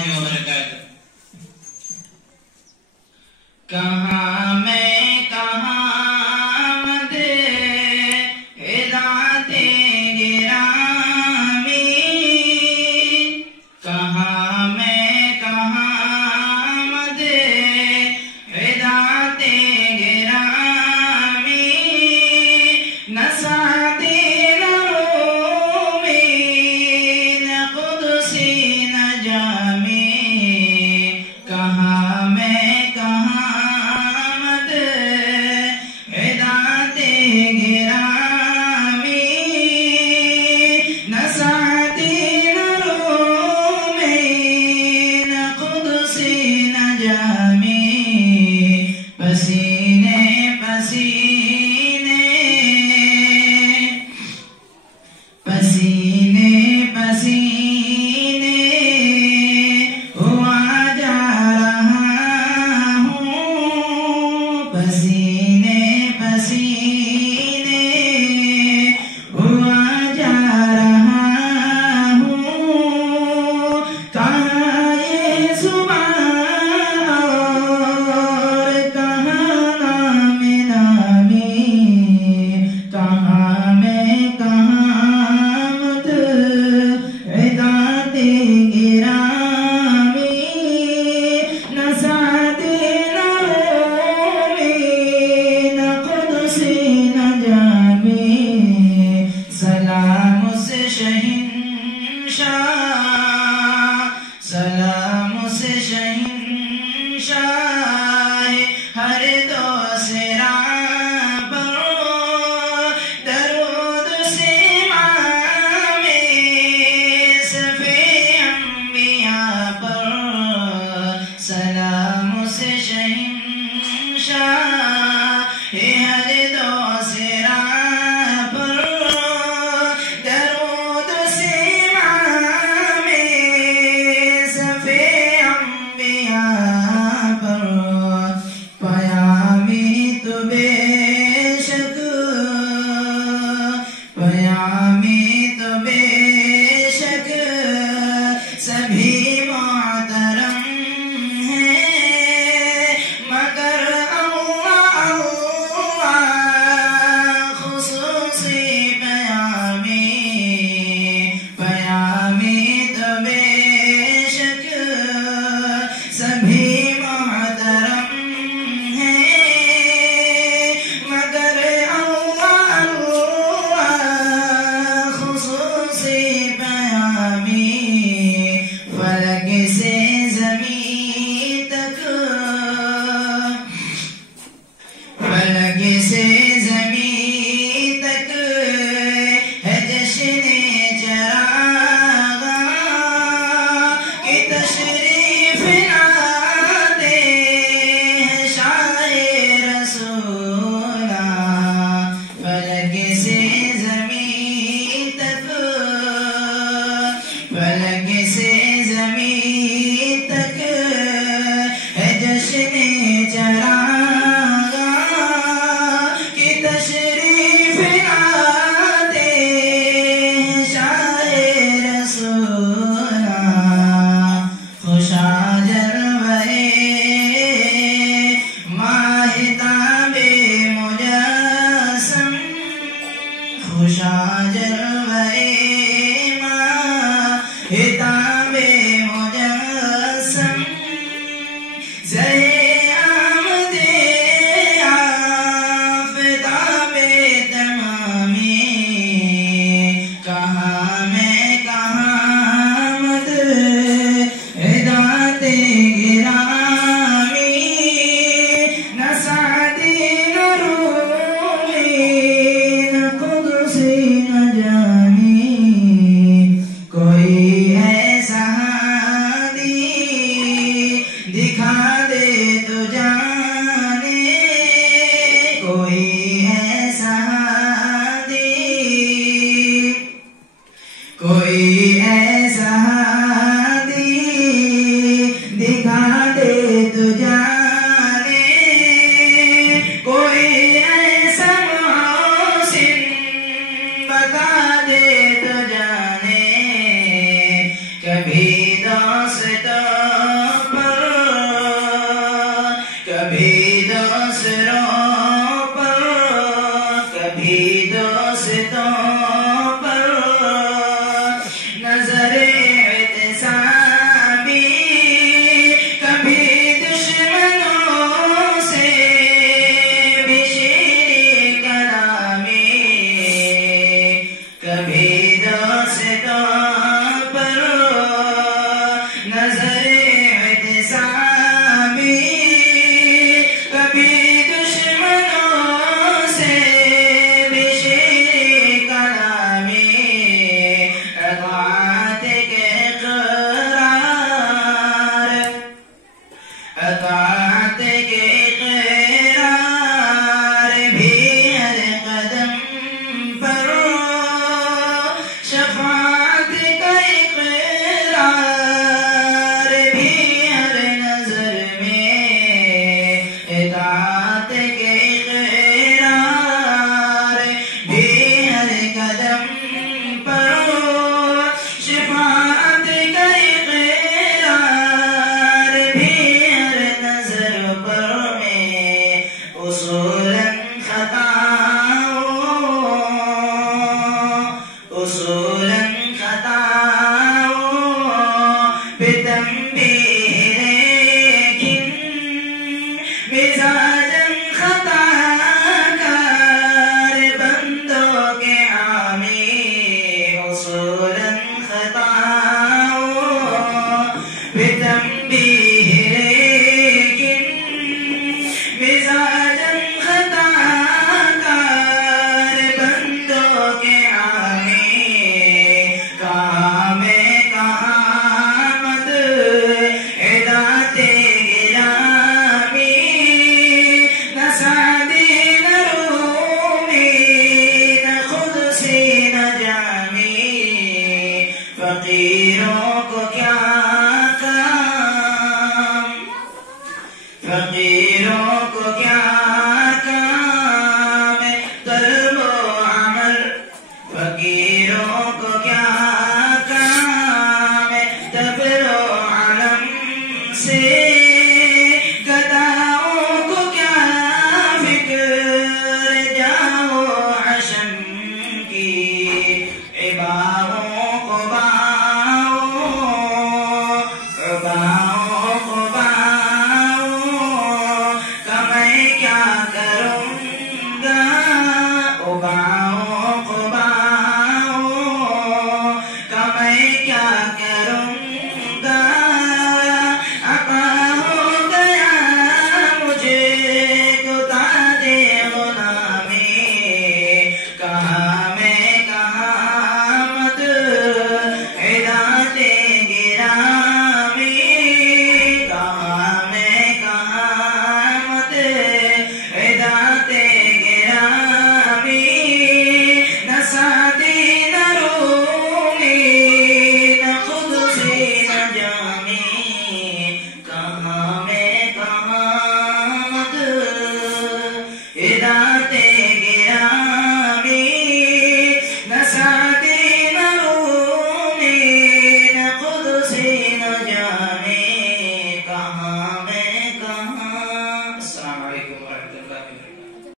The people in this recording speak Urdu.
اللہ وبرکاتہ۔ کہاں میں کہاں مد ہدایت گرامی، کہاں میں کہاں مد ہدایت گرامی، نساتی نرومی قدسی نجامی، کہاں میں پسینے پسینے پسینے پسینے ہوا جا رہا ہوں، پسینے پسینے ہوا جا رہا ہوں، کہاں یہ صبح سلام سے شہنشاہ ہر دوسرا پر، درود سے امام صفی انبیاء پر، سلام سے شہنشاہ ہر دوسرا پر، درود سے امام صفی انبیاء پر، پیامی تو بے شک، پیامی تو بے شک سبھی محترم ہیں، مگر اللہ خصوصی پیامی، پیامی تو بے شک سبھی محترم ہیں، مگر اللہ خصوصی پیامی، فلک سے زمین تک، فلک سے زمین تک ہے جشن چراغاں کی تشریف لاتے ہیں شاہ رسولہ، فلک سے زمین تک، فلک سے زمین تک ہے جشن چراغاں کی تشریف لاتے ہیں شاہ رسولہ، خوشا جلوے ماہتاب مجسم، خوشا جلوے ماہتاب مجسم، زہے آمد آفتاب تمامی، کہاں میں کہاں مد ہدایت گرامی، نساتی نرومی قدسی نجامی، کوئی ایسا ہادی دکھا دے تو جانے، کوئی ایسا ہادی، کوئی ایسا ہادی دکھا دے تو جانے، کوئی ایسا محسن بتا دے تو جانے، کبھی دوست بتنبیہ لیکن مزاجاً خطا کار بندوں کے عامی اصولاً خطا بتنبیہ لیکن مزاجاً خطا کار بندوں کے عامی کہاں میں کہاں مد عدات گرامی نہ سعدی نہ رومی نہ قدسی نہ جامی فقیروں کو کیا کام فقیروں کو کیا کام قلب و عمل فقیروں کو کیا کام دبر و علم سے